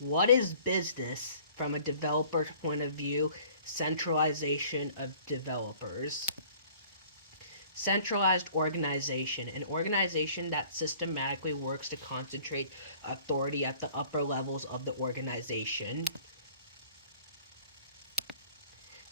What is business from a developer's point of view? Centralization of developers. Centralized organization, an organization that systematically works to concentrate authority at the upper levels of the organization.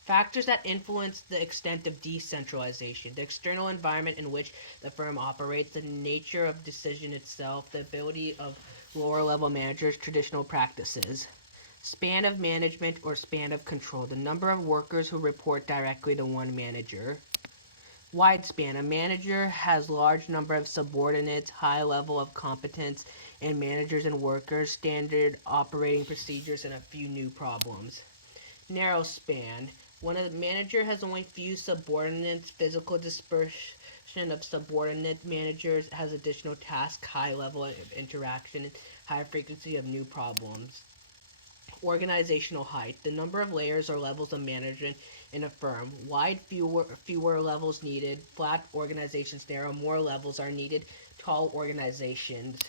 Factors that influence the extent of decentralization: the external environment in which the firm operates, the nature of decision itself, the ability of lower level managers, traditional practices. Span of management or span of control, the number of workers who report directly to one manager. Wide span, a manager has large number of subordinates, high level of competence in managers and workers, standard operating procedures, and a few new problems. Narrow span, when a manager has only few subordinates, physical dispersion of subordinate managers has additional tasks, high level of interaction, and high frequency of new problems. Organizational height, the number of layers or levels of management in a firm. Wide, fewer levels needed. Flat organizations narrow, more levels are needed. Tall organizations.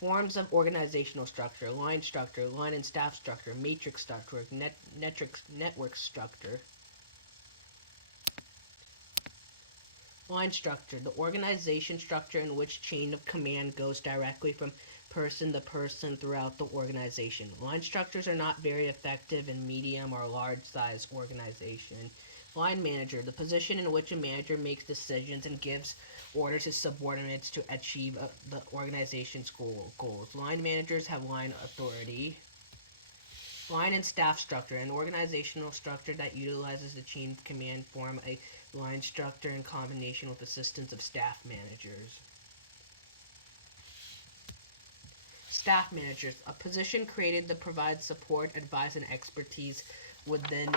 Forms of organizational structure: line and staff structure, matrix structure, network structure. Line structure, the organization structure in which chain of command goes directly from person to person throughout the organization. Line structures are not very effective in medium or large size organization. Line manager, the position in which a manager makes decisions and gives orders to subordinates to achieve the organization's goals. Line managers have line authority. Line and staff structure, an organizational structure that utilizes the chain of command form a line structure in combination with assistance of staff managers. Staff managers, a position created to provide support, advice, and expertise within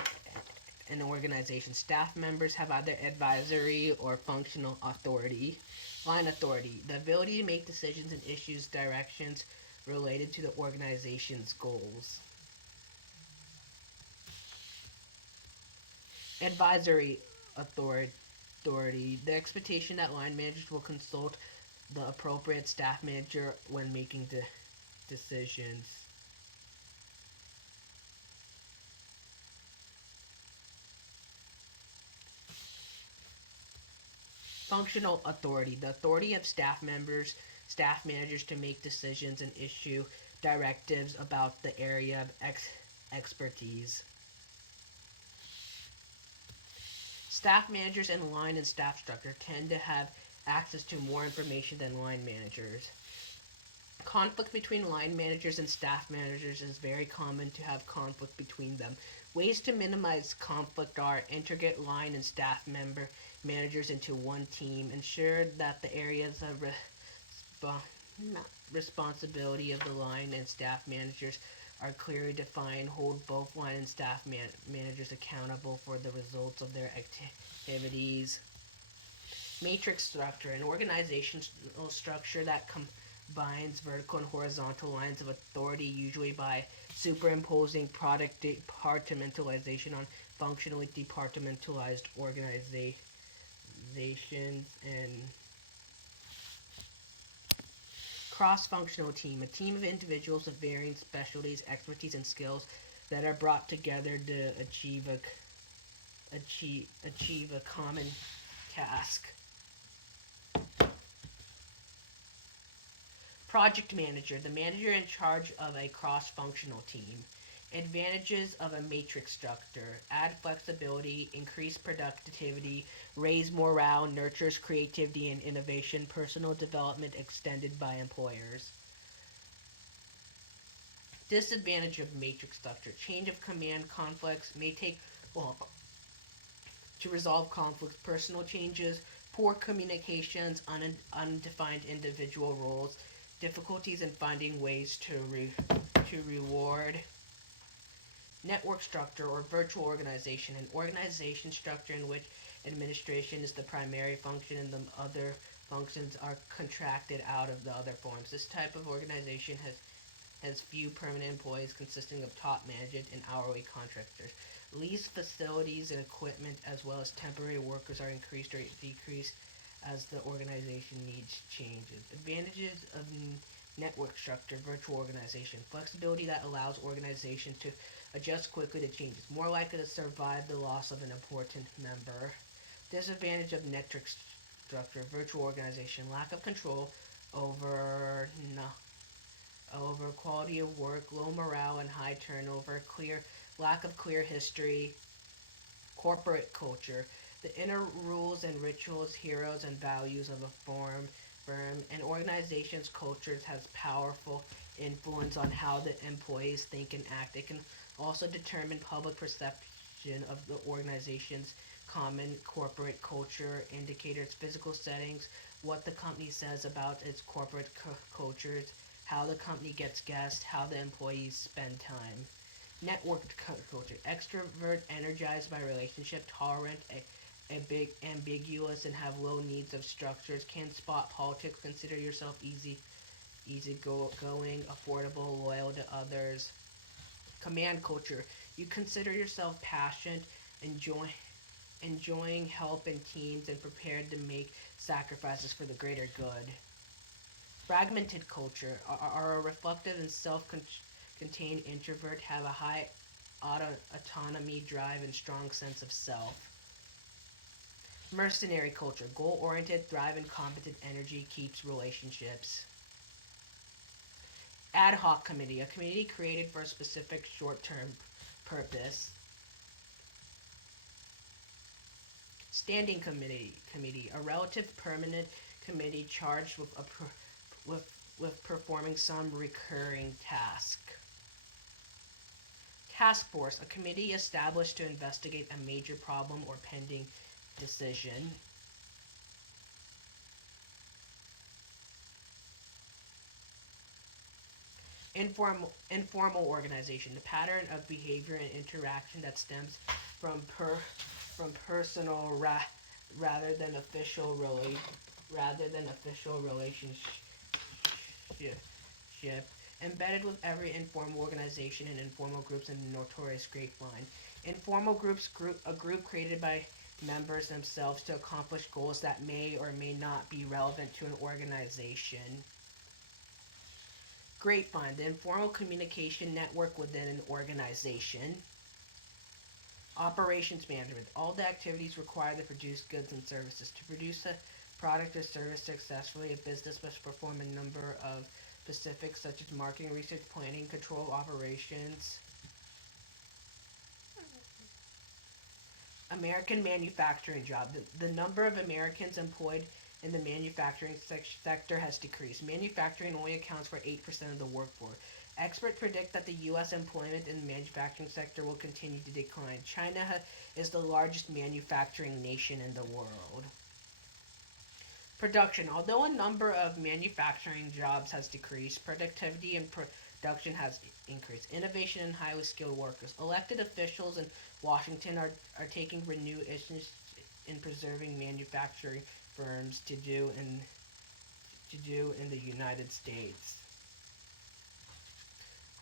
an organization. Staff members have either advisory or functional authority. Line authority, the ability to make decisions and issues directions related to the organization's goals. Advisory authority, the expectation that line managers will consult the appropriate staff manager when making decisions. Functional authority, the authority of staff managers to make decisions and issue directives about the area of expertise. Staff managers in line and staff structure tend to have access to more information than line managers. Conflict between line managers and staff managers is very common to have conflict between them. Ways to minimize conflict are: integrate line and staff managers into one team, ensure that the areas of responsibility of the line and staff managers are clearly defined, hold both line and staff managers accountable for the results of their activities. Matrix structure, an organizational structure that combines vertical and horizontal lines of authority, usually by superimposing product departmentalization on functionally departmentalized organizations. And cross-functional team, a team of individuals of varying specialties, expertise, and skills that are brought together to achieve a common task. Project manager, the manager in charge of a cross-functional team. Advantages of a matrix structure: add flexibility, increase productivity, raise morale, nurtures creativity and innovation, personal development extended by employers. Disadvantage of matrix structure: change of command conflicts may take long to resolve conflicts, personal changes, poor communications, undefined individual roles, difficulties in finding ways to reward. Network structure or virtual organization, an organization structure in which administration is the primary function and the other functions are contracted out of the other forms. This type of organization has few permanent employees consisting of top management and hourly contractors. Leased facilities and equipment as well as temporary workers are increased or decreased as the organization needs changes. Advantages of Network structure, virtual organization. Flexibility that allows organizations to adjust quickly to changes. More likely to survive the loss of an important member. Disadvantage of network structure, virtual organization. Lack of control over over quality of work, low morale and high turnover, lack of clear history, corporate culture, the inner rules and rituals, heroes and values of a firm, and organization's cultures has powerful influence on how the employees think and act. It can also determine public perception of the organization's common corporate culture, indicators, physical settings, what the company says about its corporate cultures, how the company gets guests, how the employees spend time. Networked culture. Extrovert, energized by relationship, tolerant, a big ambiguous, and have low needs of structures. Can spot politics. Consider yourself easy going, affordable, loyal to others. Command culture. You consider yourself passionate, enjoying help in teams, and prepared to make sacrifices for the greater good. Fragmented culture are a reflective and self-contained introvert, have a high autonomy, drive, and strong sense of self. Mercenary culture, goal-oriented, thrive, and competent energy, keeps relationships. Ad hoc committee, a committee created for a specific short-term purpose. Standing committee, a relative permanent committee charged with performing some recurring task. Task force, a committee established to investigate a major problem or pending decision. Informal organization, the pattern of behavior and interaction that stems from personal rather than official relationship. Embedded with every informal organization and informal groups in the notorious grapevine. Informal groups, a group created by members themselves to accomplish goals that may or may not be relevant to an organization. Grapevine, the informal communication network within an organization. Operations management, all the activities required to produce goods and services. To produce a product or service successfully, a business must perform a number of specifics such as marketing, research, planning, control, operations. American manufacturing job. The number of Americans employed in the manufacturing sector has decreased. Manufacturing only accounts for 8% of the workforce. Experts predict that the U.S. employment in the manufacturing sector will continue to decline. China is the largest manufacturing nation in the world. Production. Although a number of manufacturing jobs has decreased, productivity and production has increased. Innovation and highly skilled workers. Elected officials in Washington are taking renewed interest in preserving manufacturing firms to do in the United States.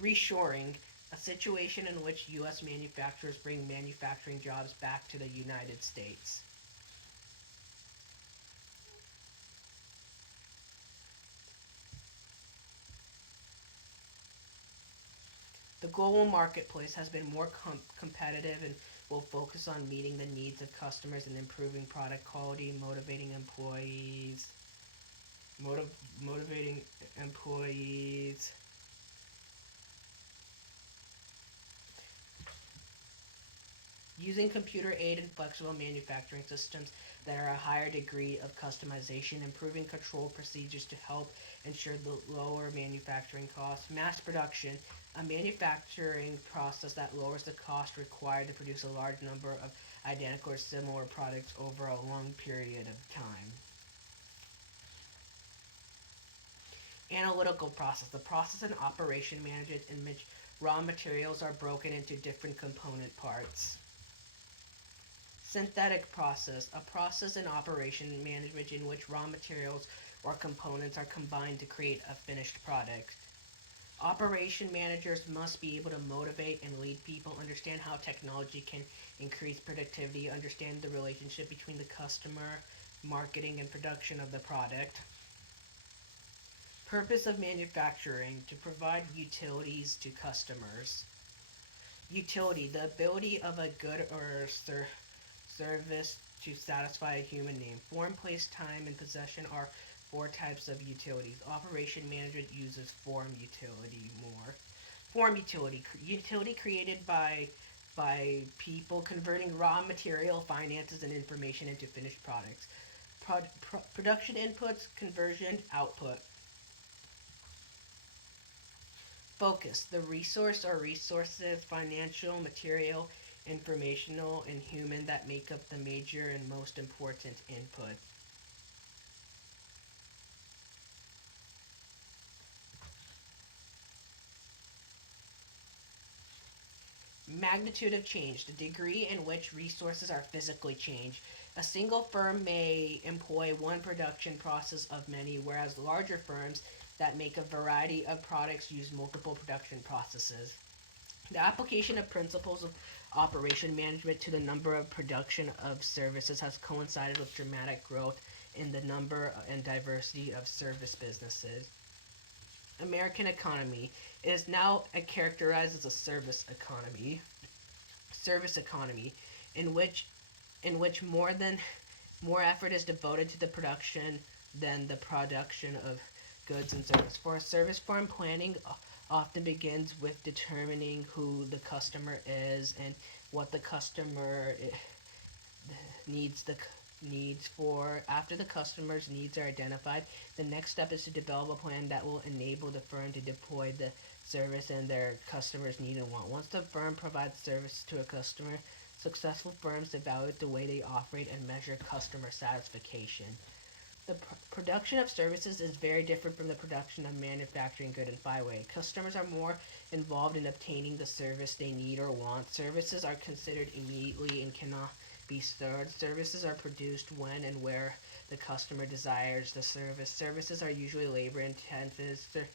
Reshoring, a situation in which U.S. manufacturers bring manufacturing jobs back to the United States. The global marketplace has been more competitive and will focus on meeting the needs of customers and improving product quality, motivating employees. Using computer-aided flexible manufacturing systems that are a higher degree of customization, improving control procedures to help ensure the lower manufacturing costs. Mass production, a manufacturing process that lowers the cost required to produce a large number of identical or similar products over a long period of time. Analytical process, the process and operation management in which raw materials are broken into different component parts. Synthetic process, a process in operation management in which raw materials or components are combined to create a finished product. Operation managers must be able to motivate and lead people, understand how technology can increase productivity, understand the relationship between the customer, marketing, and production of the product. Purpose of manufacturing: to provide utilities to customers. Utility: the ability of a good or service to satisfy a human need. Form, place, time, and possession are four types of utilities. Operation management uses form utility more. Form utility: utility created by people converting raw material, finances, and information into finished products. Production inputs, conversion, output. Focus: the resource or resources, financial, material, informational, and human, that make up the major and most important input. Magnitude of change: the degree in which resources are physically changed. A single firm may employ one production process of many, whereas larger firms that make a variety of products use multiple production processes. The application of principles of operation management to the number of production of services has coincided with dramatic growth in the number and diversity of service businesses. American economy is now characterized as a service economy, in which more effort is devoted to the production than the production of goods and service. For a service firm, planning often begins with determining who the customer is and what the customer needs for. After the customer's needs are identified, the next step is to develop a plan that will enable the firm to deploy the service and their customers need and want. Once the firm provides service to a customer, successful firms evaluate the way they operate and measure customer satisfaction. The production of services is very different from the production of manufacturing good in five ways. Customers are more involved in obtaining the service they need or want. Services are considered immediately and cannot be stored. Services are produced when and where the customer desires the service. Services are usually labor intensive.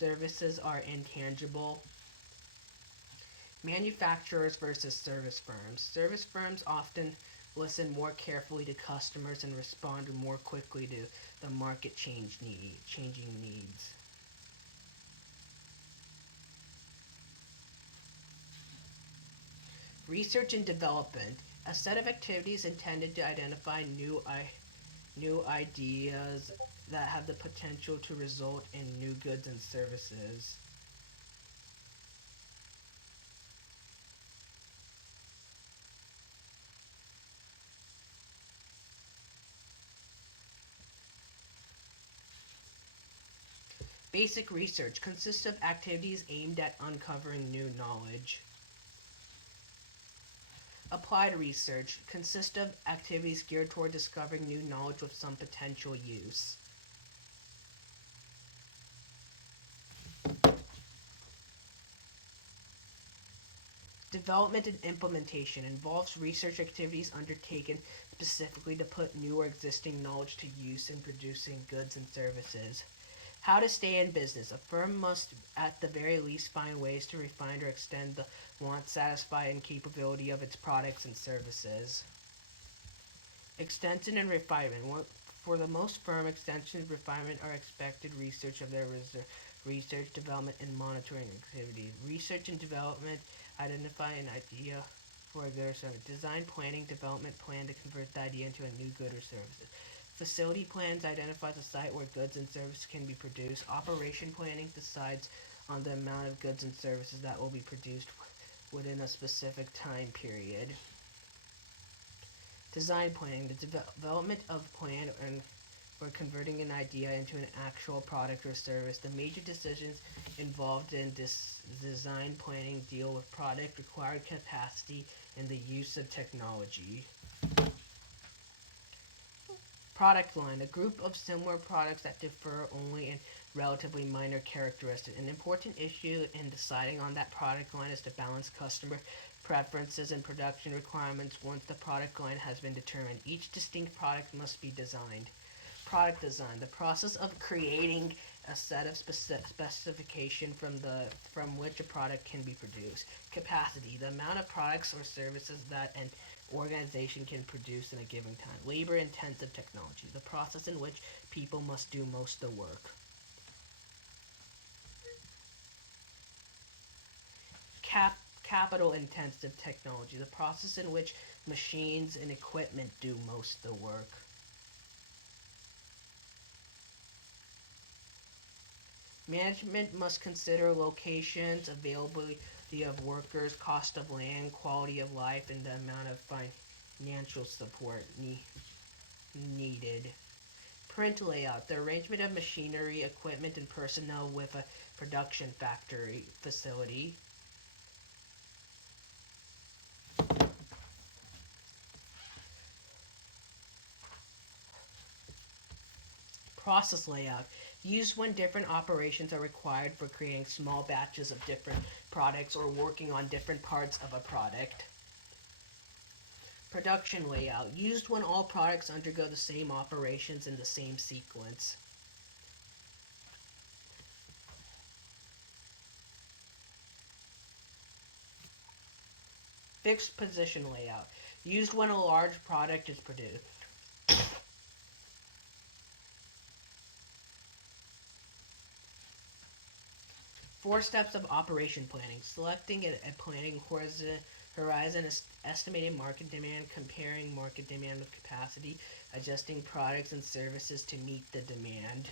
Services are intangible. Manufacturers versus service firms. Service firms often listen more carefully to customers and respond more quickly to the market changing needs. Research and development: a set of activities intended to identify new ideas that have the potential to result in new goods and services. Basic research consists of activities aimed at uncovering new knowledge. Applied research consists of activities geared toward discovering new knowledge with some potential use. Development and implementation involves research activities undertaken specifically to put new or existing knowledge to use in producing goods and services. How to stay in business: a firm must at the very least find ways to refine or extend the wants, satisfy, and capability of its products and services. Extension and refinement: for the most firm, extension and refinement are expected research of their research, development, and monitoring activities. Research and development: identify an idea for a good or service. Design, planning, development plan to convert the idea into a new good or service. Facility plans: identifies a site where goods and services can be produced. Operation planning: decides on the amount of goods and services that will be produced within a specific time period. Design planning: the development of a plan and for converting an idea into an actual product or service. The major decisions involved in design planning deal with product, required capacity, and the use of technology. Product line: a group of similar products that differ only in relatively minor characteristics. An important issue in deciding on that product line is to balance customer preferences and production requirements. Once the product line has been determined, each distinct product must be designed. Product design: the process of creating a set of specification from which a product can be produced. Capacity: the amount of products or services that an organization can produce in a given time. Labor-intensive technology: the process in which people must do most of the work. Capital-intensive technology, the process in which machines and equipment do most of the work. Management must consider locations, availability of workers, cost of land, quality of life, and the amount of financial support needed. Print layout, the arrangement of machinery, equipment, and personnel with a production facility. Process layout, used when different operations are required for creating small batches of different products or working on different parts of a product. Production layout, used when all products undergo the same operations in the same sequence. Fixed position layout, used when a large product is produced. 4 steps of operation planning: selecting a planning horizon, estimating market demand, comparing market demand with capacity, adjusting products and services to meet the demand.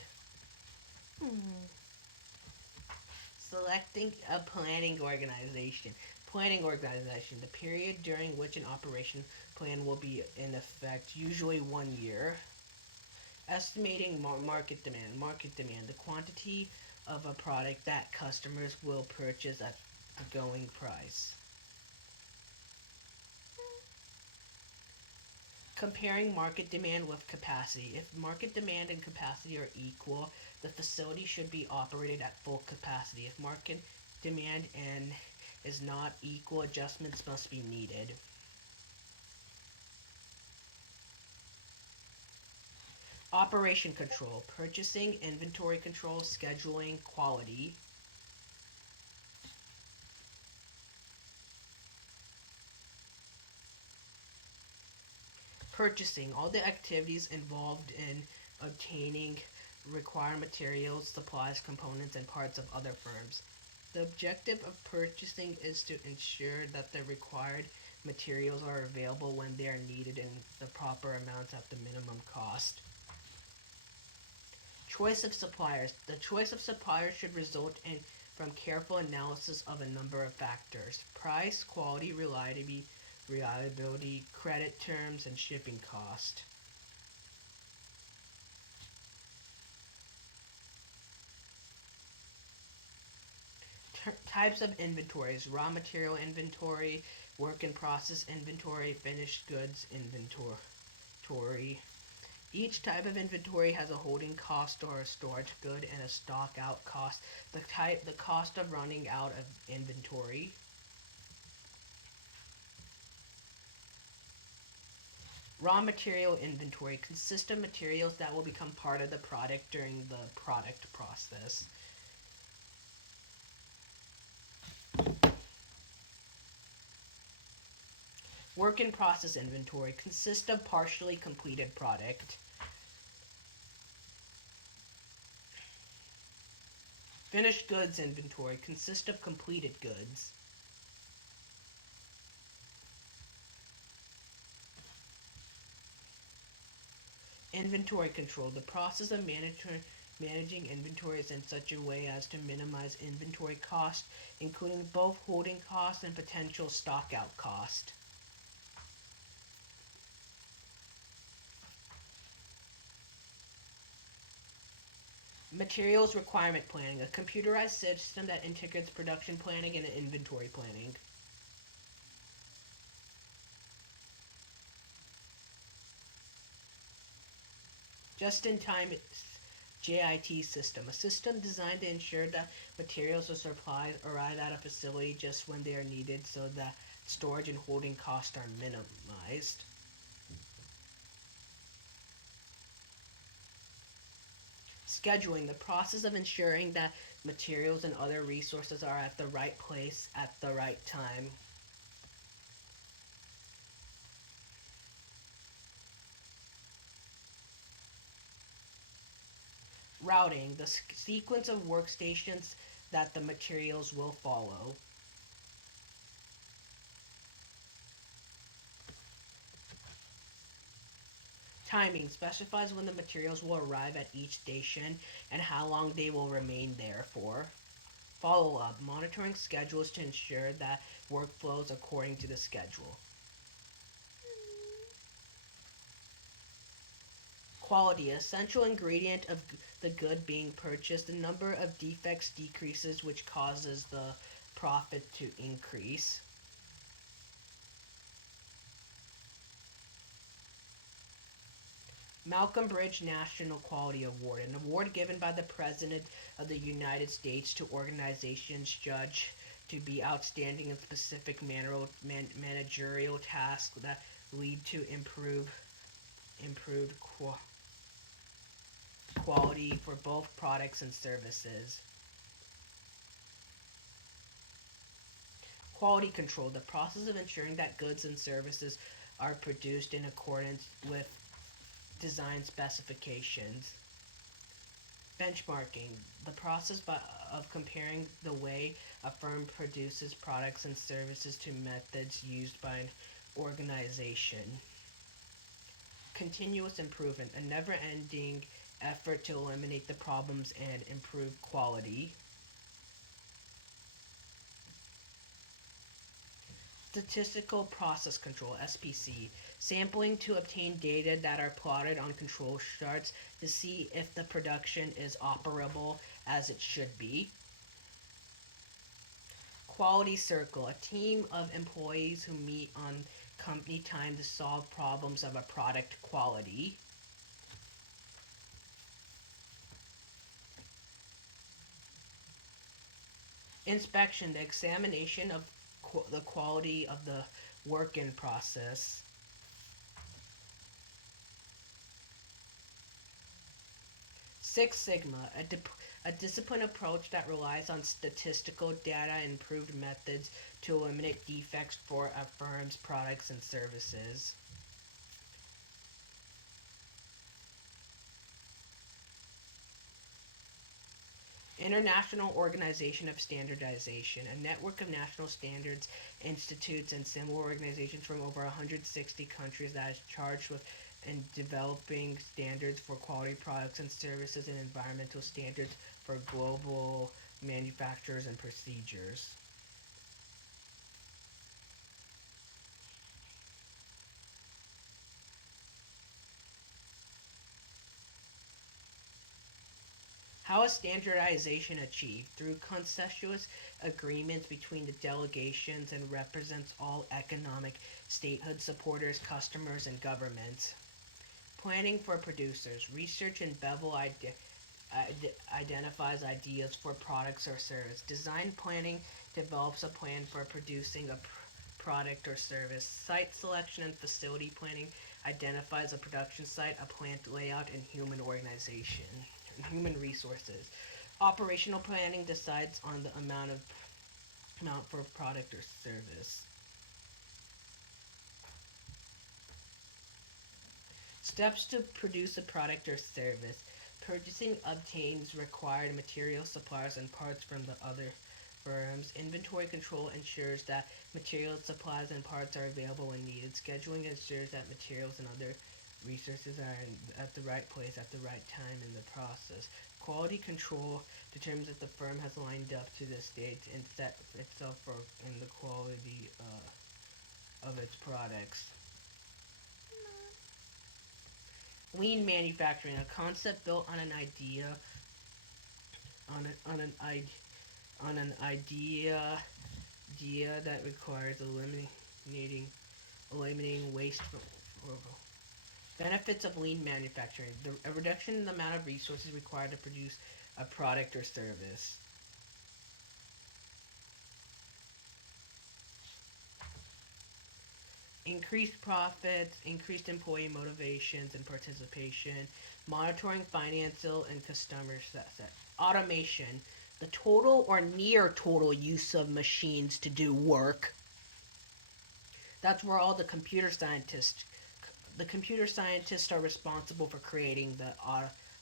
Selecting a planning organization. Planning organization, the period during which an operation plan will be in effect, usually 1 year. Estimating market demand. Market demand, the quantity of a product that customers will purchase at the going price. Comparing market demand with capacity. If market demand and capacity are equal, the facility should be operated at full capacity. If market demand is not equal, adjustments must be needed. Operation control, purchasing, inventory control, scheduling, quality. Purchasing, all the activities involved in obtaining required materials, supplies, components, and parts of other firms. The objective of purchasing is to ensure that the required materials are available when they are needed in the proper amounts at the minimum cost. Choice of suppliers. The choice of suppliers should result from careful analysis of a number of factors: price, quality, reliability, credit terms, and shipping cost. Types of inventories: raw material inventory, work in process inventory, finished goods inventory. Each type of inventory has a holding cost or a storage good and a stock out cost. The cost of running out of inventory. Raw material inventory consists of materials that will become part of the product during the product process. Work in process inventory consists of partially completed product. Finished goods inventory consists of completed goods. Inventory control, the process of managing inventories in such a way as to minimize inventory cost, including both holding cost and potential stock out cost. Materials requirement planning, a computerized system that integrates production planning and inventory planning. Just-in-time JIT system, a system designed to ensure that materials or supplies arrive at a facility just when they are needed so that storage and holding costs are minimized. Scheduling, the process of ensuring that materials and other resources are at the right place at the right time. Routing, the sequence of workstations that the materials will follow. Timing specifies when the materials will arrive at each station and how long they will remain there for. Follow up, monitoring schedules to ensure that work flows according to the schedule. Quality, essential ingredient of the good being purchased. The number of defects decreases, which causes the profit to increase. Malcolm Bridge National Quality Award, an award given by the President of the United States to organizations judged to be outstanding in specific managerial tasks that lead to improved quality for both products and services. Quality control, the process of ensuring that goods and services are produced in accordance with design specifications. Benchmarking, the process of comparing the way a firm produces products and services to methods used by an organization. Continuous improvement, a never-ending effort to eliminate the problems and improve quality. Statistical process control, SPC, sampling to obtain data that are plotted on control charts to see if the production is operable as it should be. Quality circle, a team of employees who meet on company time to solve problems of a product quality. Inspection, the examination of the quality of the work in process. Six Sigma, a disciplined approach that relies on statistical data and improved methods to eliminate defects for a firm's products and services. International Organization of Standardization, a network of national standards institutes and similar organizations from over 160 countries that is charged with in developing standards for quality products and services and environmental standards for global manufacturers and procedures. How is standardization achieved? Through consensuous agreements between the delegations and represents all economic statehood supporters, customers, and governments. Planning for producers. Research and Bevel identifies ideas for products or service. Design planning develops a plan for producing a product or service. Site selection and facility planning identifies a production site, a plant layout, and human organization. Human resources. Operational planning decides on the amount for a product or service. Steps to produce a product or service. Purchasing obtains required materials, suppliers, and parts from the other firms. Inventory control ensures that materials, supplies, and parts are available when needed. Scheduling ensures that materials and other resources are at the right place at the right time in the process. Quality control determines if the firm has lined up to the state and set itself in the quality of its products. Lean manufacturing, a concept built on an idea that requires eliminating waste from. Benefits of lean manufacturing. A reduction in the amount of resources required to produce a product or service. Increased profits, increased employee motivations and participation, monitoring financial and customer success. Automation, the total or near total use of machines to do work. That's where all the computer scientists are responsible for creating the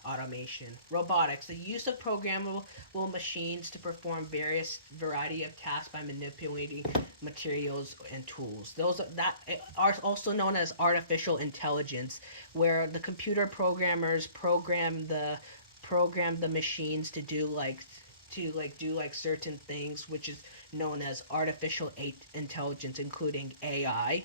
automation. Robotics, the use of programmable machines to perform various variety of tasks by manipulating materials and tools. Those that are also known as artificial intelligence, where the computer programmers program the machines to do certain things, which is known as artificial intelligence, including AI.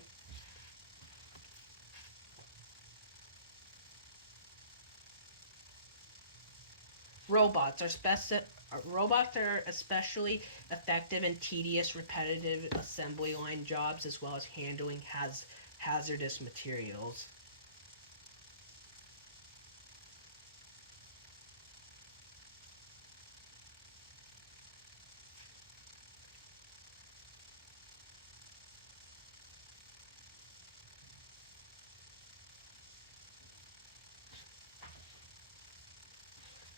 Robots are robots are especially effective in tedious, repetitive assembly line jobs, as well as handling hazardous materials.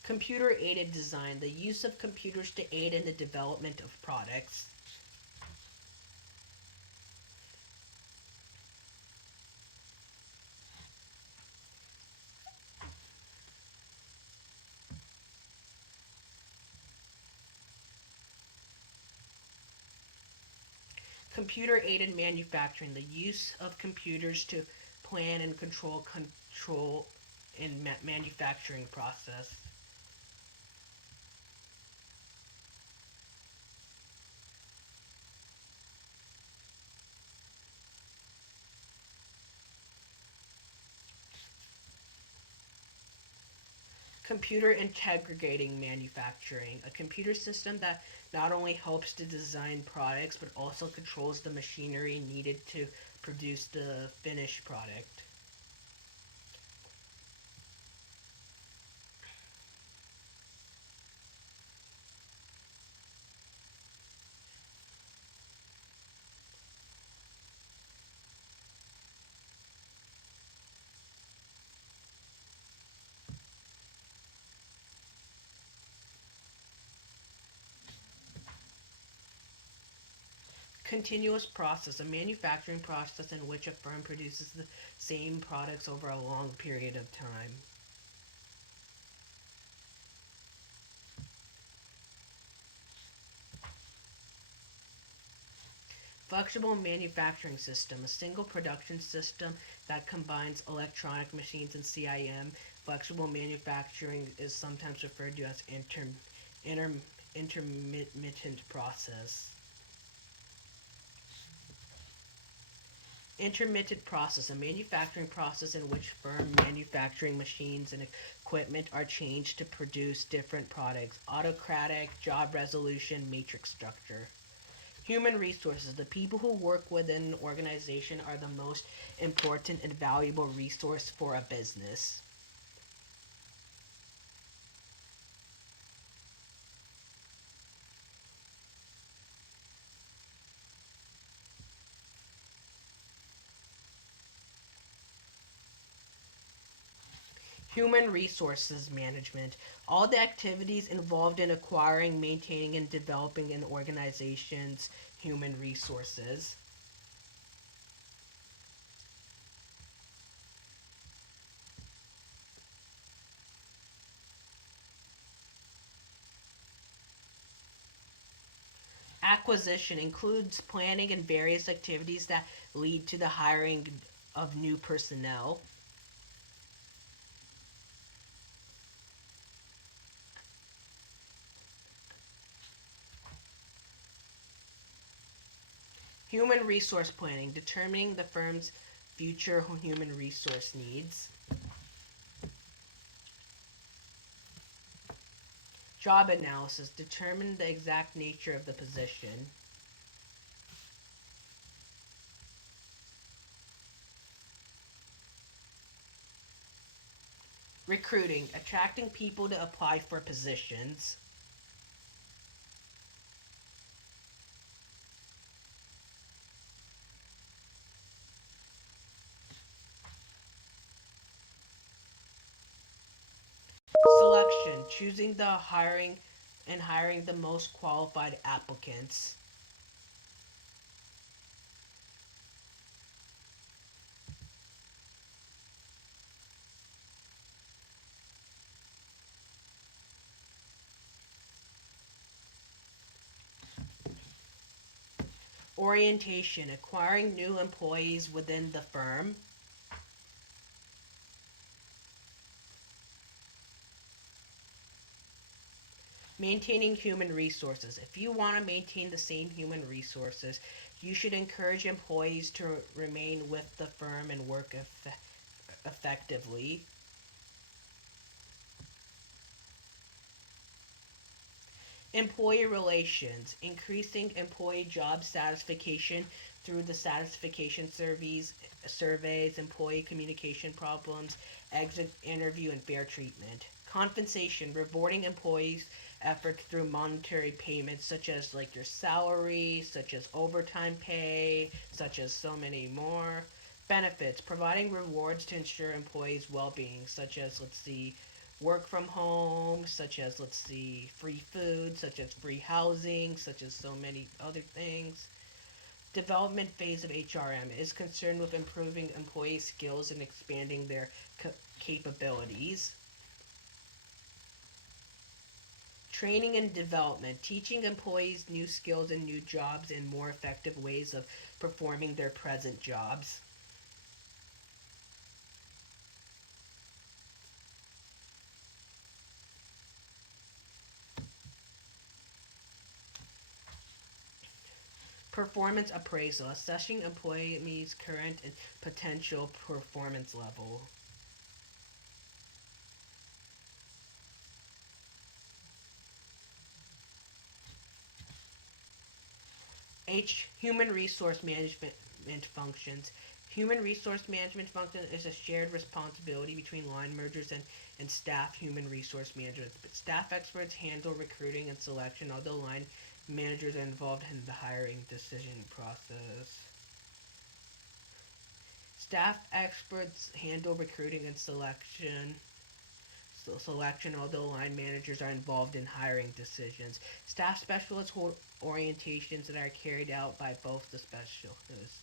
Computer aided design, the use of computers to aid in the development of products. Computer aided manufacturing, the use of computers to plan and control in manufacturing process. Computer integrating manufacturing, a computer system that not only helps to design products but also controls the machinery needed to produce the finished product. Continuous process, a manufacturing process in which a firm produces the same products over a long period of time. Flexible manufacturing system, a single production system that combines electronic machines and CIM. Flexible manufacturing is sometimes referred to as inter, intermittent process. Intermittent process, a manufacturing process in which firm manufacturing machines and equipment are changed to produce different products. Autocratic, job resolution, matrix structure. Human resources, the people who work within an organization are the most important and valuable resource for a business. Human resources management, all the activities involved in acquiring, maintaining, and developing an organization's human resources. Acquisition includes planning and various activities that lead to the hiring of new personnel. Human resource planning, determining the firm's future human resource needs. Job analysis, determine the exact nature of the position. Recruiting, attracting people to apply for positions. Selection, choosing the hiring the most qualified applicants. Orientation, acquiring new employees within the firm. Maintaining human resources. If you want to maintain the same human resources, you should encourage employees to remain with the firm and work effectively. Employee relations, increasing employee job satisfaction through the satisfaction surveys, employee communication problems, exit interview, and fair treatment. Compensation, rewarding employees' efforts through monetary payments, such as like your salary, such as overtime pay, such as so many more. Benefits, providing rewards to ensure employees' well-being, such as let's see, work from home, such as, let's see, free food, such as free housing, such as so many other things. Development phase of HRM is concerned with improving employee skills and expanding their capabilities. Training and development, teaching employees new skills and new jobs and more effective ways of performing their present jobs. Performance appraisal, assessing employees' current and potential performance level. Human resource management functions. Human resource management function is a shared responsibility between line managers and staff human resource managers. But staff experts handle recruiting and selection, although line managers are involved in the hiring decision process. Staff experts handle recruiting and selection, although line managers are involved in hiring decisions. Staff specialists hold orientations that are carried out by both the specialists.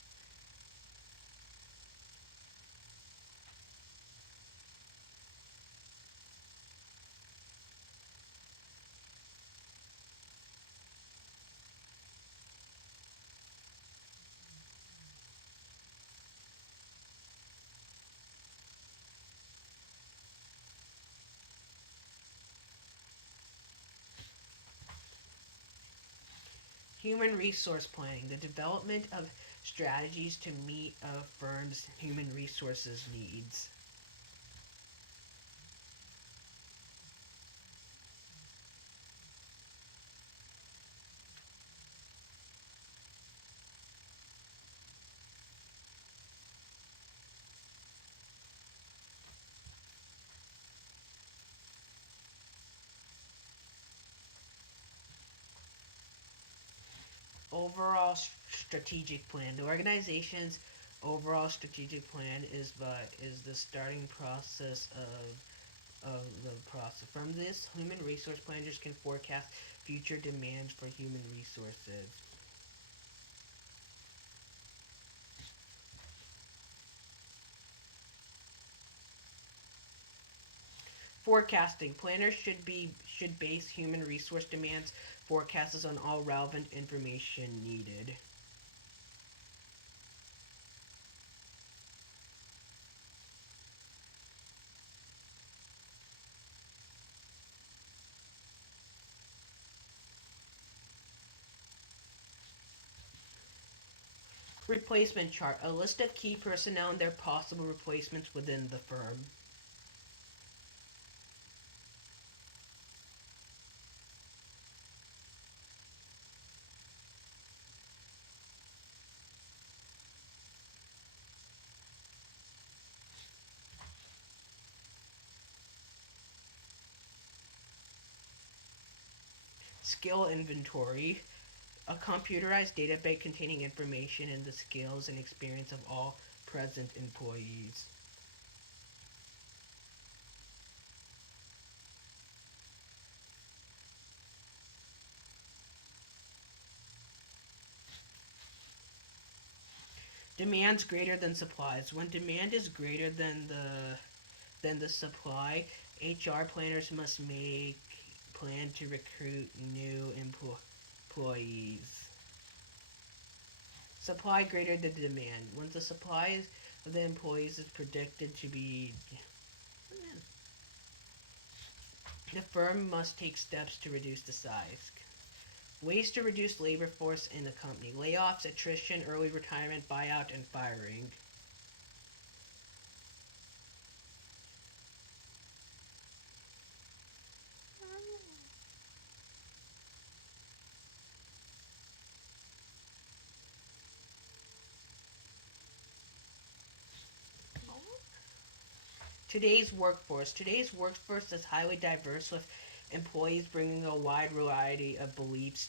Human resource planning, the development of strategies to meet a firm's human resources needs. Overall strategic plan. The organization's overall strategic plan is the starting process of the process. From this, human resource planners can forecast future demands for human resources. Forecasting. Planners should base human resource demands forecasts on all relevant information needed. Replacement chart. A list of key personnel and their possible replacements within the firm. Skill inventory. A computerized database containing information in the skills and experience of all present employees. Demands greater than supplies. When demand is greater than the supply, HR planners must make plan to recruit new employees. Supply greater than demand. Once the supply of the employees is predicted to be, the firm must take steps to reduce the size. Ways to reduce labor force in the company: layoffs, attrition, early retirement, buyout, and firing. Today's workforce is highly diverse, with employees bringing a wide variety of beliefs,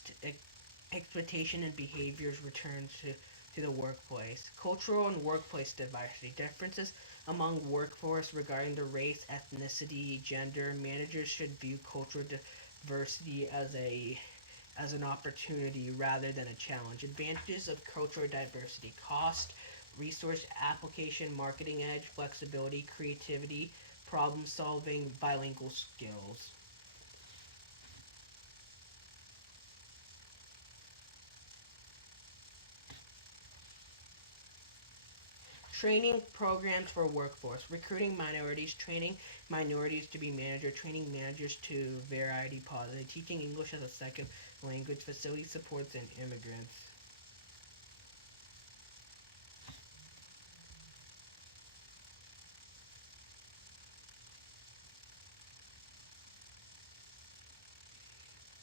expectation, and behaviors returned to the workplace. Cultural and workplace diversity. Differences among workforce regarding the race, ethnicity, gender. Managers should view cultural diversity as an opportunity rather than a challenge. Advantages of cultural diversity: cost, resource application, marketing edge, flexibility, creativity, problem solving, bilingual skills. Training programs for workforce: recruiting minorities, training minorities to be manager, training managers to variety policy, teaching English as a second language, facility supports, and immigrants.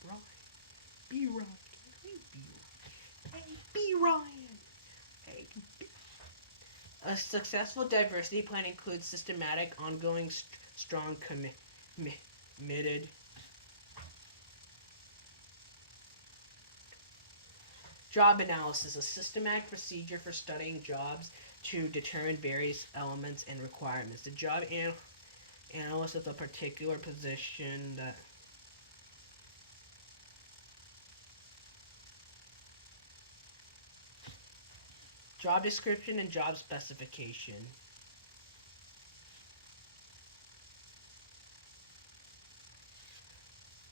Ryan, be Ryan, hey, be Ryan, hey, be Ryan, hey. A successful diversity plan includes systematic, ongoing, strong, committed. Job analysis: a systematic procedure for studying jobs to determine various elements and requirements. The job analyst of a particular position. Job description and job specification.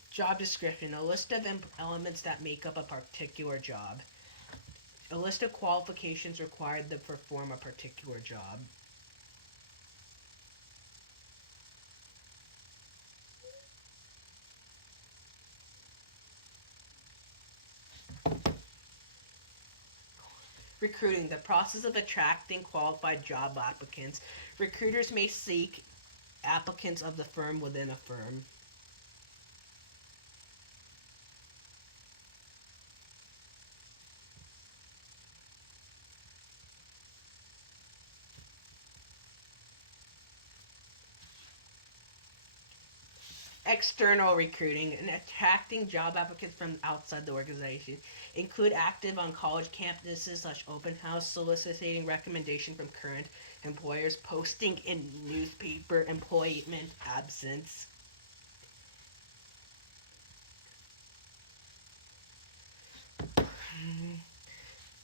Job description: a list of elements that make up a particular job. A list of qualifications required to perform a particular job. Recruiting: the process of attracting qualified job applicants. Recruiters may seek applicants of the firm within a firm. External recruiting and attracting job applicants from outside the organization. Include active on college campuses / open house, soliciting recommendation from current employers, posting in newspaper, employment absence.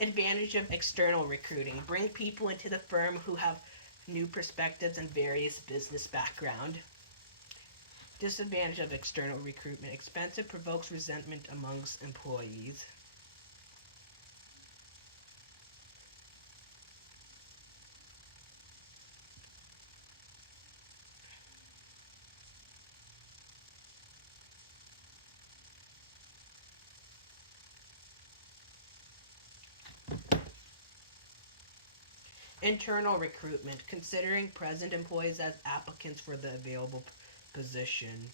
Advantage of external recruiting: bring people into the firm who have new perspectives and various business background. Disadvantage of external recruitment: expensive, provokes resentment amongst employees. Internal recruitment: considering present employees as applicants for the available position.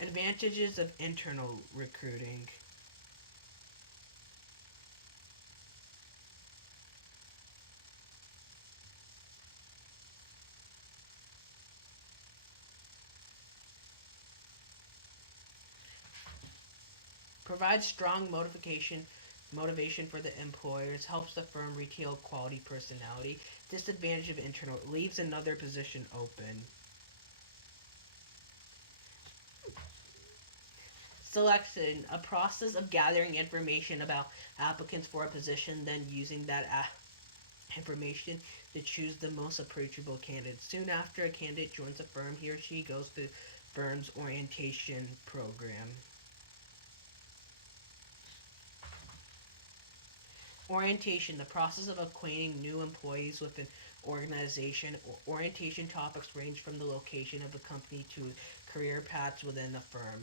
Advantages of internal recruiting: provide strong motivation for the employers, helps the firm retain quality personality. Disadvantage of internal: leaves another position open. Selection: a process of gathering information about applicants for a position, then using that information to choose the most approachable candidate. Soon after a candidate joins a firm, he or she goes through firm's orientation program. Orientation, the process of acquainting new employees with an organization. Orientation topics range from the location of the company to career paths within the firm.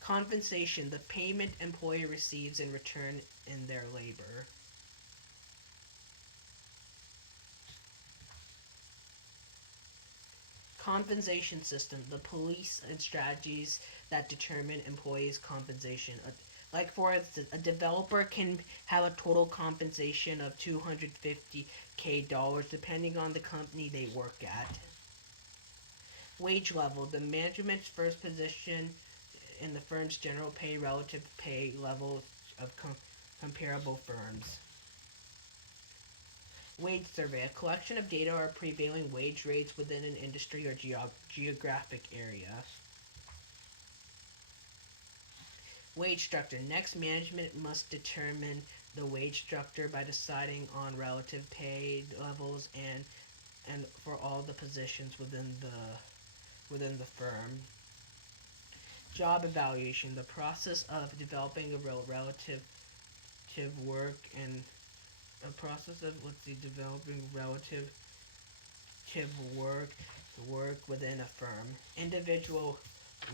Compensation, the payment employee receives in return in their labor. Compensation system, the police and strategies that determine employees' compensation. Like for instance, a developer can have a total compensation of $250K depending on the company they work at. Wage level, the management's first position in the firm's general pay relative pay levels of comparable firms. Wage survey, a collection of data or prevailing wage rates within an industry or geographic area. Wage structure. Next, management must determine the wage structure by deciding on relative pay levels and for all the positions within the firm. Job evaluation. The process of developing a relative work and a process of developing relative work within a firm. Individual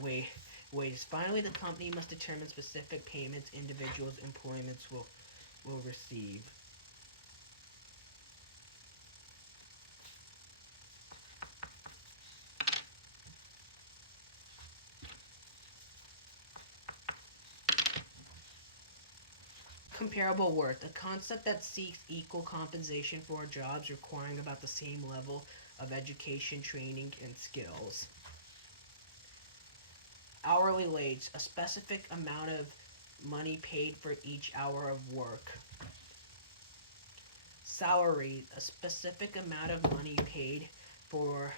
wages. Finally, the company must determine specific payments individuals' employments will receive. Comparable worth, a concept that seeks equal compensation for jobs requiring about the same level of education, training, and skills. Hourly wage, a specific amount of money paid for each hour of work. Salary, a specific amount of money paid for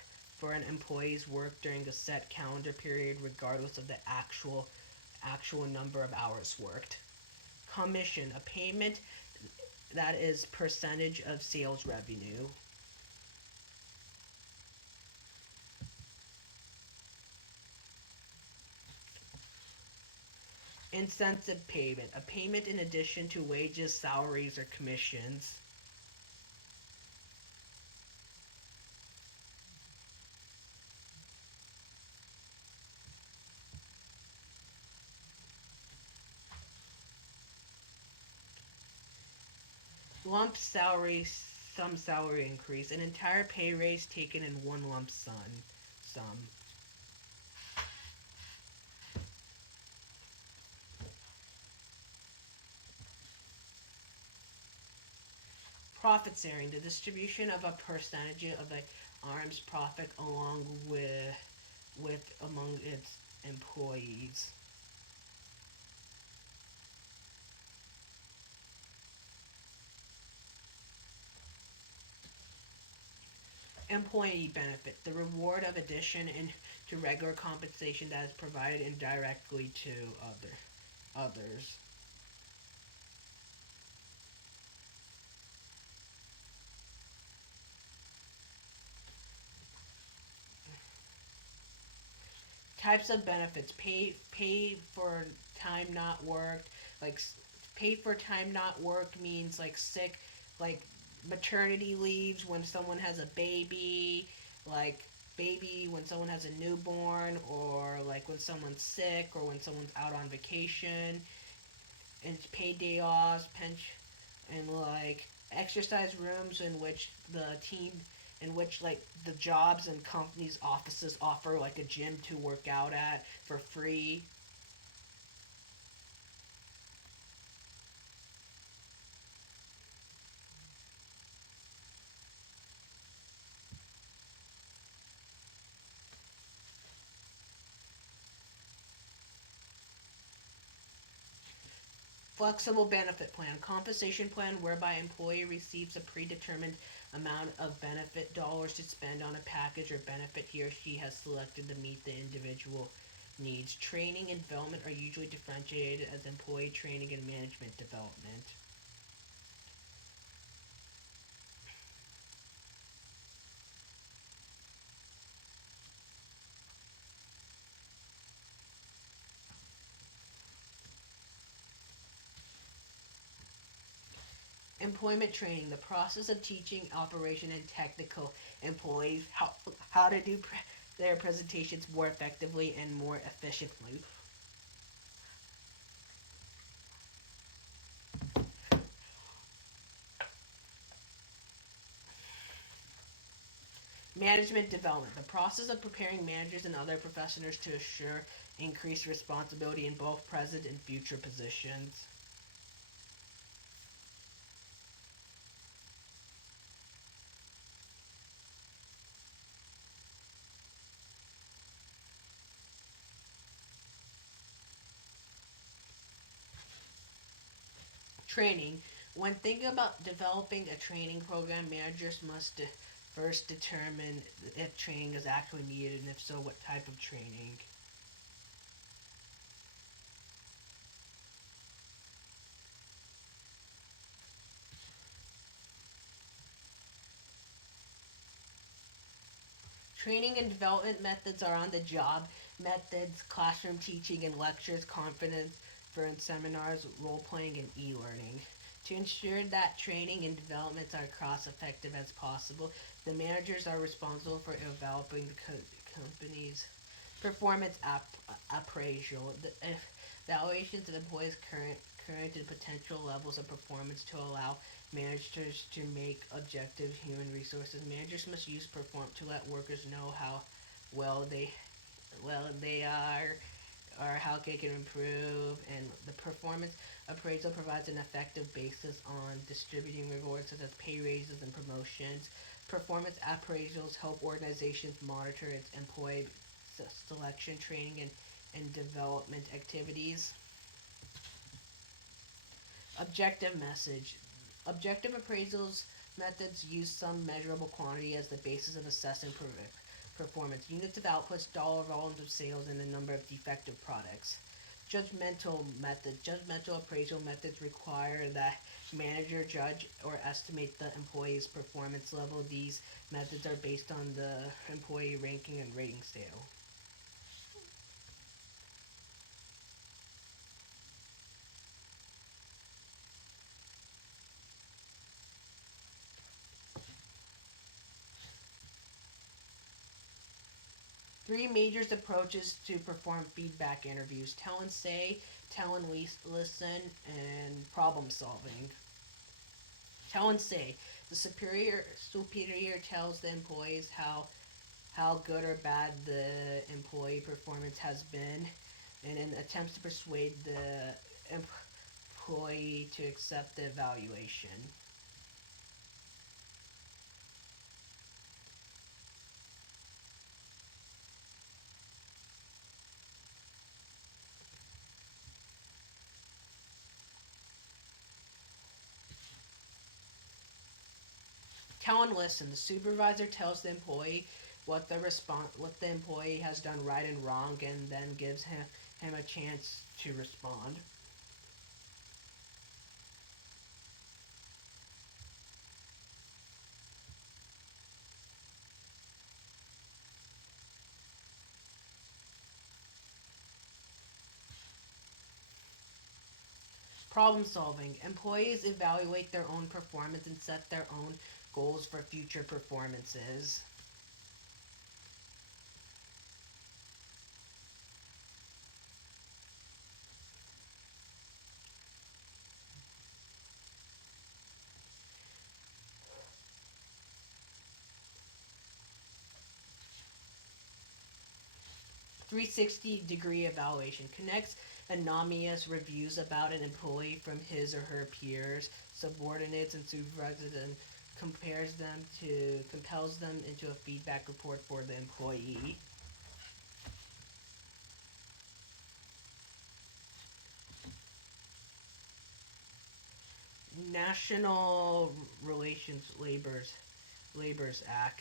an employee's work during a set calendar period regardless of the actual number of hours worked. Commission, a payment that is percentage of sales revenue. Incentive payment, a payment in addition to wages, salaries, or commissions. Lump salary, sum salary increase, an entire pay raise taken in one lump sum. Profit sharing, the distribution of a percentage of a arm's profit along with among its employees. Employee benefit, the reward of addition to regular compensation that is provided indirectly to others. Types of benefits: pay for time not worked. Like pay for time not worked means like sick, like maternity leaves when someone has a baby, like baby when someone has a newborn, or like when someone's sick or when someone's out on vacation. And it's paid day offs, pension, and like exercise rooms in which the team in which like the jobs and companies offices offer like a gym to work out at for free. Flexible benefit plan, compensation plan whereby employee receives a predetermined amount of benefit dollars to spend on a package or benefit he or she has selected to meet the individual needs. Training and development are usually differentiated as employee training and management development. Employment training, the process of teaching operation and technical employees how to do their presentations more effectively and more efficiently. Management development, the process of preparing managers and other professionals to assure increased responsibility in both present and future positions. Training. When thinking about developing a training program, managers must first determine if training is actually needed and if so, what type of training. Training and development methods are on the job methods, classroom teaching and lectures, confidence for seminars, role playing, and e learning. To ensure that training and developments are cost effective as possible, the managers are responsible for developing the company's performance appraisal, the evaluations of employees' current and potential levels of performance to allow managers to make objective human resources. Managers must use perform to let workers know how well they are or how they can improve, and the performance appraisal provides an effective basis on distributing rewards such as pay raises and promotions. Performance appraisals help organizations monitor its employee selection, training, and development activities. Objective message. Objective appraisals methods use some measurable quantity as the basis of assessing performance. Units of outputs, dollar volumes of sales, and the number of defective products. Judgmental method. Judgmental appraisal methods require that manager judge or estimate the employee's performance level. These methods are based on the employee ranking and rating scale. Three major approaches to perform feedback interviews: tell and say, tell and listen, and problem solving. Tell and say. The superior tells the employees how good or bad the employee performance has been, and in attempts to persuade the employee to accept the evaluation. Tell and listen. The supervisor tells the employee what the employee has done right and wrong, and then gives him a chance to respond. Problem solving. Employees evaluate their own performance and set their own goals for future performances. Three-sixty-degree evaluation connects anonymous reviews about an employee from his or her peers, subordinates, and supervisors, and compels them into a feedback report for the employee. National Relations Labor's Act,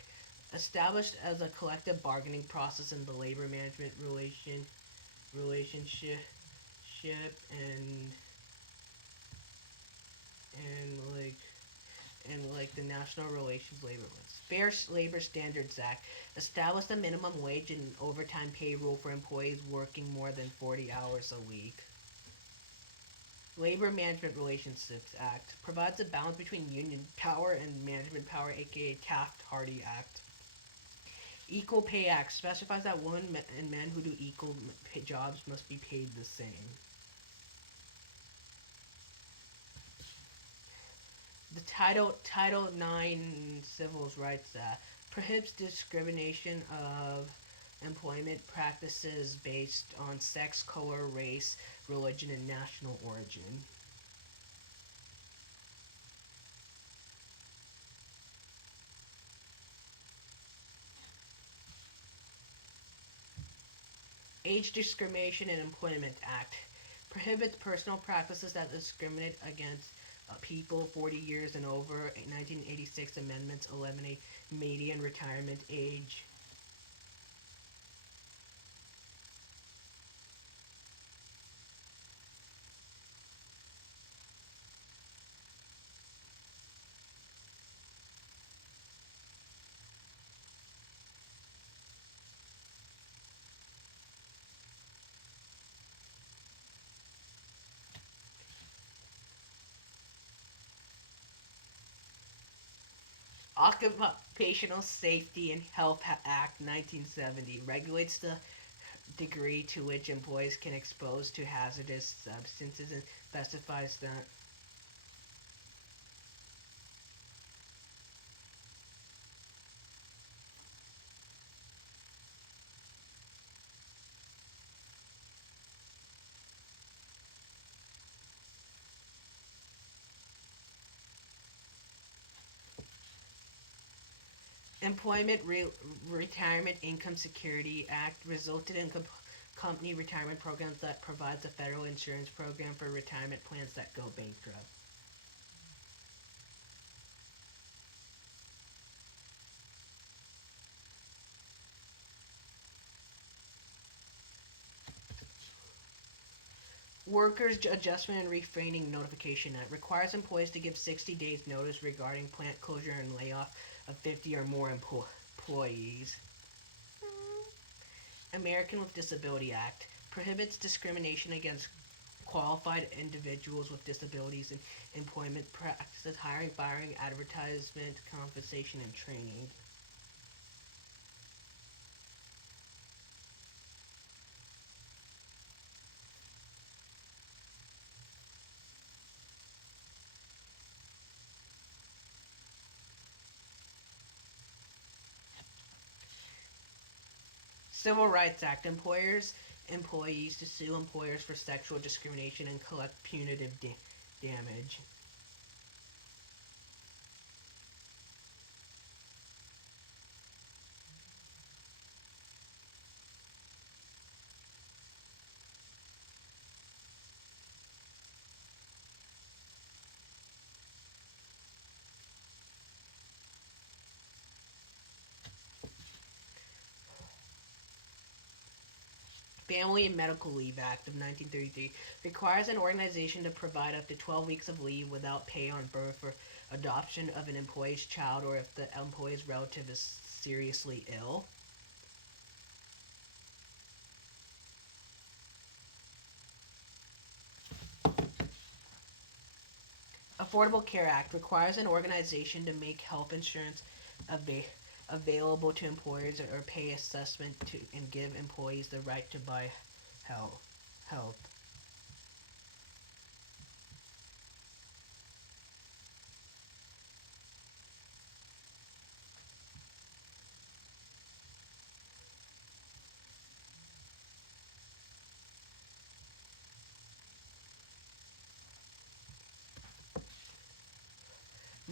established as a collective bargaining process in the labor management relation relationship and and like the National Relations Labor Laws. Fair Labor Standards Act established a minimum wage and overtime pay rule for employees working more than 40 hours a week. Labor Management Relationships Act provides a balance between union power and management power, aka Taft-Hartley Act. Equal Pay Act specifies that women and men who do equal jobs must be paid the same. The Title 9 Civil Rights Act prohibits discrimination of employment practices based on sex, color, race, religion, and national origin. Age Discrimination and Employment Act prohibits personal practices that discriminate against people 40 years and over. 1986 amendments eliminate median retirement age. Occupational Safety and Health Act 1970 regulates the degree to which employees can expose to hazardous substances and specifies that Employment Retirement Income Security Act resulted in company retirement programs that provides a federal insurance program for retirement plans that go bankrupt. Workers Adjustment and Refraining Notification Act requires employees to give 60 days notice regarding plant closure and layoff of 50 or more employees. American with Disability Act prohibits discrimination against qualified individuals with disabilities in employment practices, hiring, firing, advertisement, compensation, and training. Civil Rights Act employers employees to sue employers for sexual discrimination and collect punitive damage. Family and Medical Leave Act of 1933 requires an organization to provide up to 12 weeks of leave without pay on birth or adoption of an employee's child or if the employee's relative is seriously ill. Affordable Care Act requires an organization to make health insurance available to employers or pay assessment to and give employees the right to buy health. health.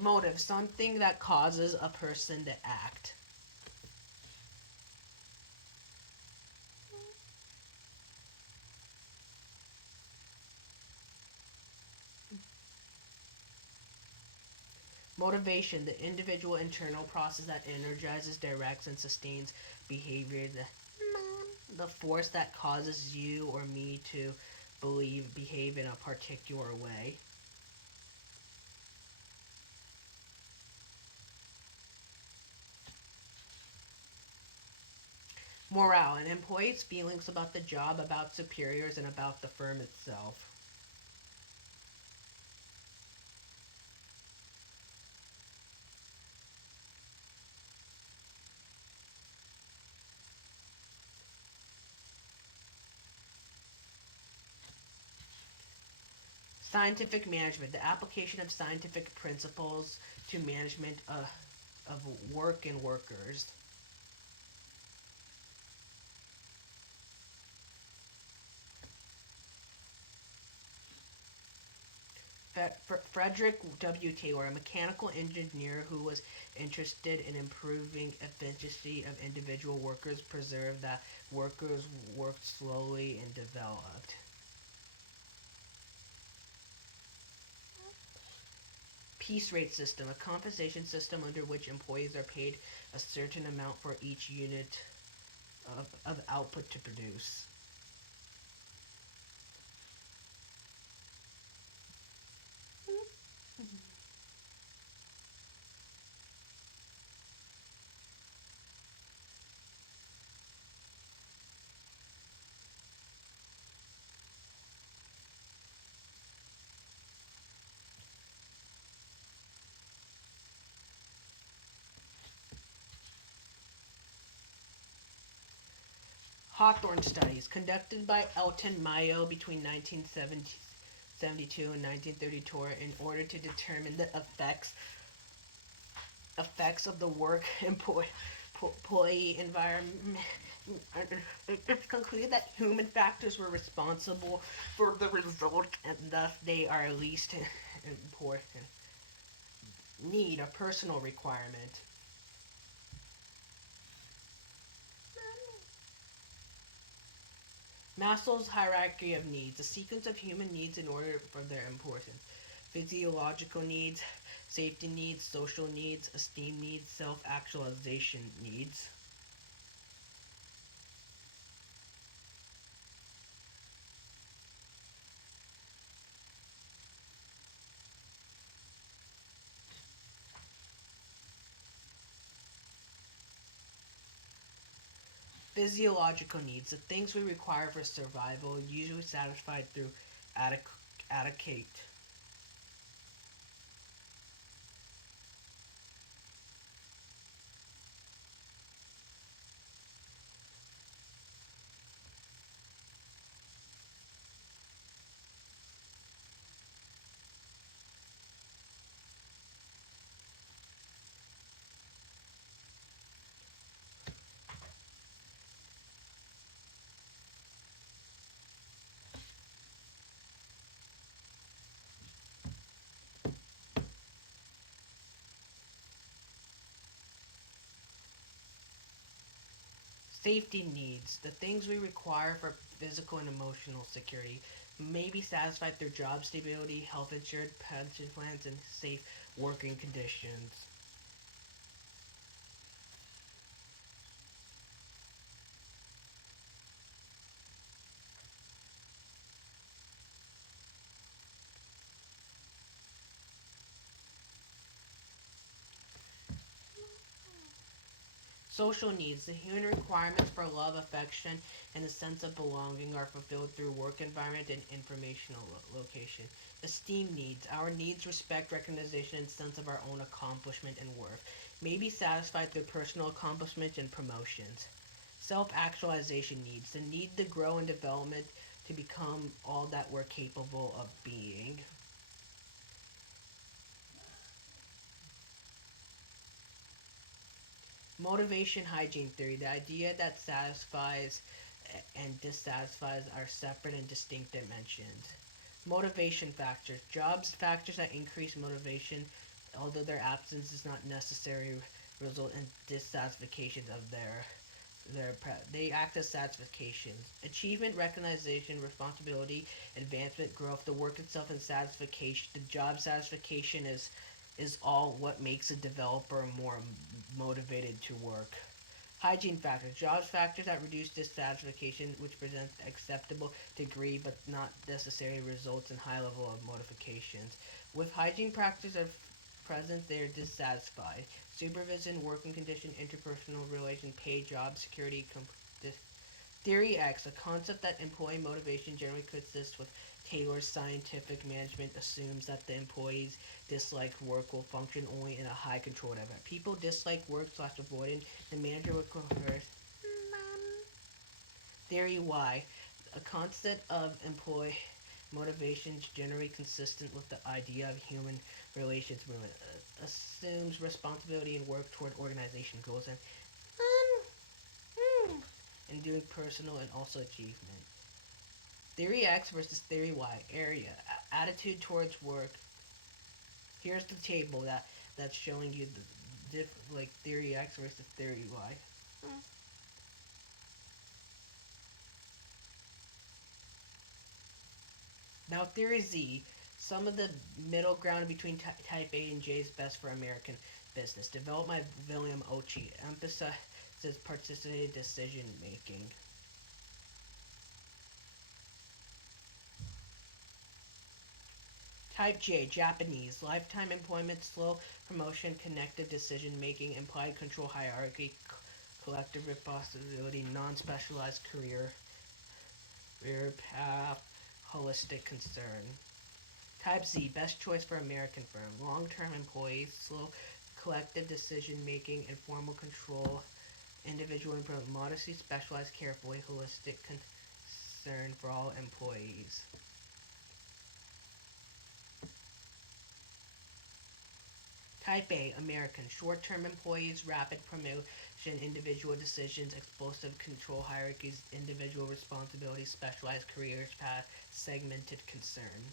Motive, something that causes a person to act. Motivation, the individual internal process that energizes, directs, and sustains behavior. the force that causes you or me to behave in a particular way. Morale, an employee's feelings about the job, about superiors, and about the firm itself. Scientific management, the application of scientific principles to management of work and workers. Frederick W. Taylor, a mechanical engineer who was interested in improving efficiency of individual workers, preserved that workers worked slowly and developed. Piece rate system, a compensation system under which employees are paid a certain amount for each unit of output to produce. Hawthorne studies, conducted by Elton Mayo between 1972 and 1932 in order to determine the effects of the work employee environment. It's concluded that human factors were responsible for the result and thus they are least important. Need, a personal requirement. Maslow's hierarchy of needs, a sequence of human needs in order for their importance. Physiological needs, safety needs, social needs, esteem needs, self-actualization needs. Physiological needs, the things we require for survival, usually satisfied through adequate. Safety needs, the things we require for physical and emotional security, may be satisfied through job stability, health insurance, pension plans, and safe working conditions. Social needs, the human requirements for love, affection, and a sense of belonging are fulfilled through work environment and informational location. Esteem needs, our needs, respect, recognition, and sense of our own accomplishment and worth, may be satisfied through personal accomplishment and promotions. Self-actualization needs, the need to grow and development to become all that we're capable of being. Motivation hygiene theory, the idea that satisfies and dissatisfies are separate and distinct dimensions. Motivation factors, jobs factors that increase motivation, although their absence does not necessarily result in dissatisfaction of they act as satisfactions. Achievement, recognition, responsibility, advancement, growth, the work itself, and satisfaction. The job satisfaction is all what makes a developer more motivated to work. Hygiene factors. Jobs factors that reduce dissatisfaction, which present acceptable degree but not necessarily results in high level of modifications. With hygiene practices are present, they are dissatisfied. Supervision, working condition, interpersonal relation, pay, job security. Theory X, a concept that employee motivation generally consists with tailored scientific management, assumes that the employees disliked work will function only in a high controlled environment. People dislike work slash avoidant. The manager will converse. Theory Y, a concept of employee motivations generally consistent with the idea of human relations movement, assumes responsibility and work toward organization goals and doing personal and also achievement. Theory X versus Theory Y. Area. Attitude towards work. Here's the table that's showing you the like Theory X versus Theory Y. Now Theory Z. Some of the middle ground between Type A and J is best for American business. Developed by William Ochi. Emphasizes participated decision making. Type J, Japanese. Lifetime employment, slow promotion, connected decision making, implied control hierarchy, collective responsibility, non specialized career path, holistic concern. Type Z, best choice for American firm. Long term employees, slow collective decision making, informal control, individual input, modesty, specialized, carefully, holistic concern for all employees. Type A, American. Short-term employees, rapid promotion, individual decisions, explosive control hierarchies, individual responsibilities, specialized careers path, segmented concern.